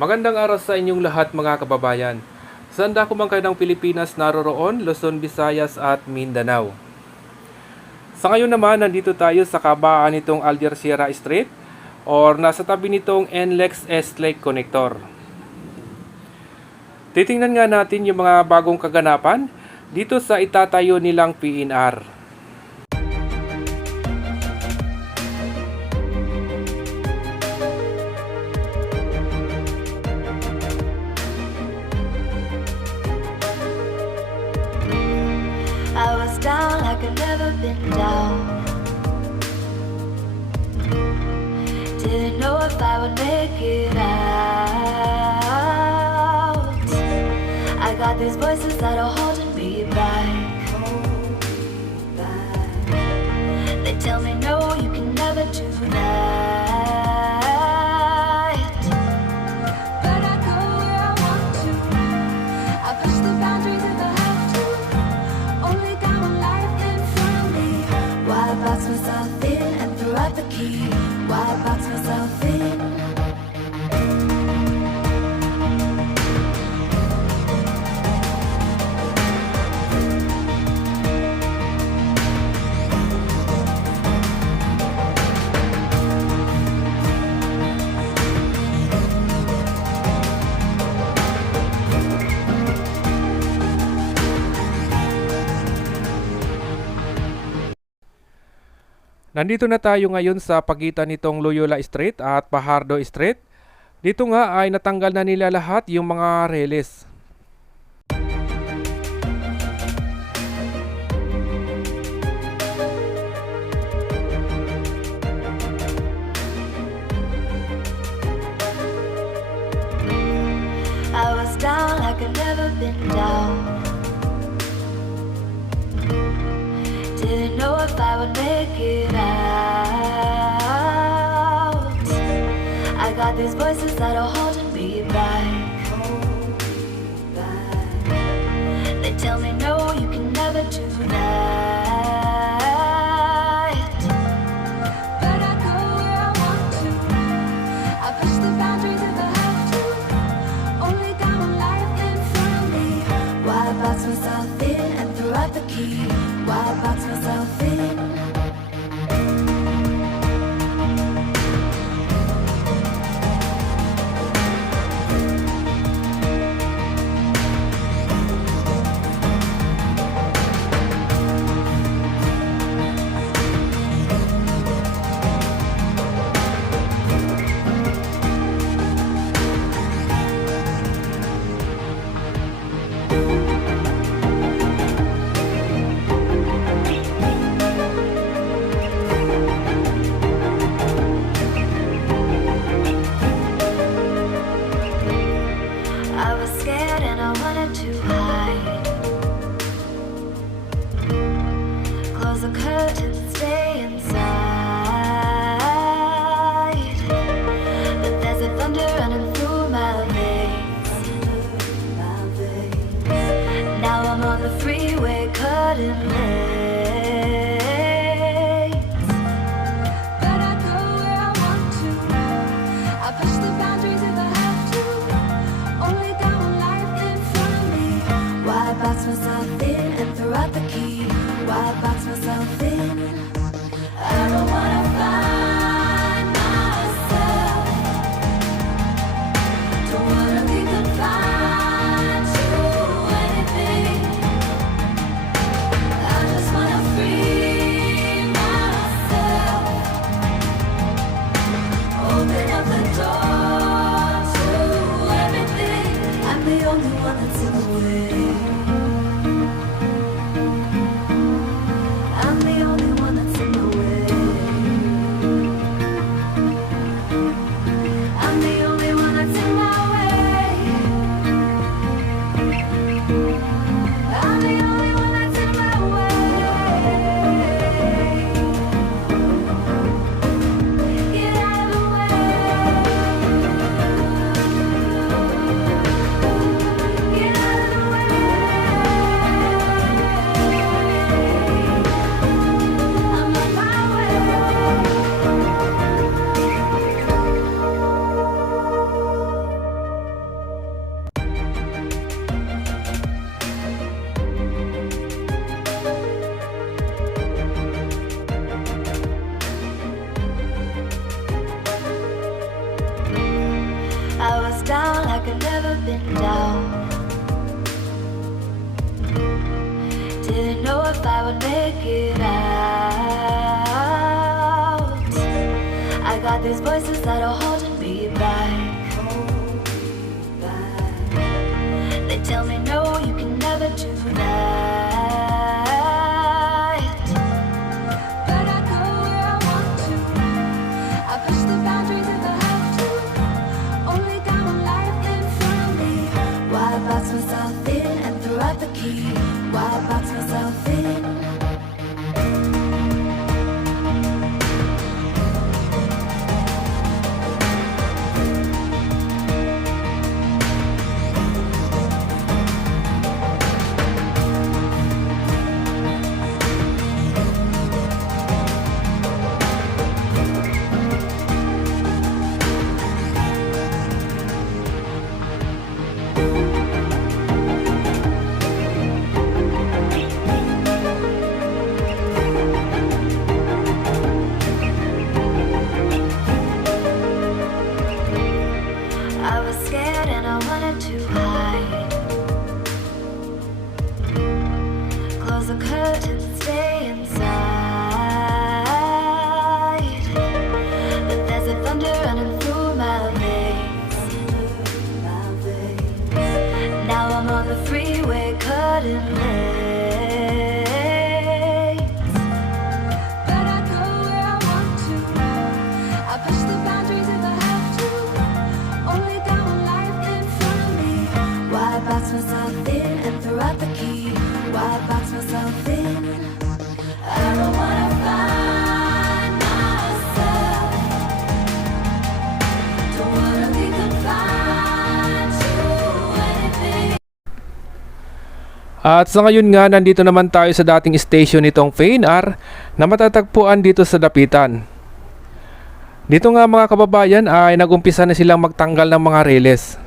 Magandang araw sa inyong lahat mga kababayan. Saan dako man kayo ng Pilipinas naroroon, Luzon, Visayas at Mindanao. Sa ngayon naman, nandito tayo sa kabaan nitong Alderciera Street or nasa tabi nitong NLEX S-Lake Connector. Titingnan nga natin yung mga bagong kaganapan dito sa itatayo nilang PNR. I was down like I've never been down. Didn't know if I would make it out. I got these voices that are holding me back. They tell me no, you can never do that. But I go where I want to. I push the boundaries if I have to. Only got one life in front of me. Why box myself in and throw out the key? Why box myself in? Nandito na tayo ngayon sa pagitan nitong Loyola Street at Fajardo Street. Dito nga ay natanggal na nila lahat yung mga reles. I was down like I've never been down. Didn't know if I would make it out. I got these voices that are holding me back. They tell me no, you can never do that. But I go where I want to. I push the boundaries if I have to. Only got one life in front of me. Why box myself in and throw out the key? Why box myself in? I was scared and I wanted to hide. Close the curtains and stay inside. But there's a thunder running through my veins. Now I'm on the freeway cutting lanes. But I go where I want to. I push the boundaries if I have to. Only got one life in front of me. Why box myself in and throw out the key? Why box myself in? I don't wanna find myself. Don't wanna be confined to anything. I up and down. Didn't know if I would make it out. I got these voices that are holding me back. They tell me no, you can never do that. But I go where I want to. I push the boundaries if I have to. Only got one life in front of me. Why box myself in and throw out the key? Why box myself in? I was scared and I wanted to hide. Close the curtains and stay inside. But there's a thunder running through my veins. Now I'm on the freeway cutting lanes. But I go where I want to. I push the boundaries if I have to. Only got one life in front of me. Why box myself in and throw out the key? Why box myself in? I don't wanna find myself. Don't wanna be confined to anything. At sa ngayon nga, nandito naman tayo sa dating station nitong FANR na matatagpuan dito sa Dapitan. Dito nga mga kababayan ay nagumpisa na silang magtanggal ng mga reles.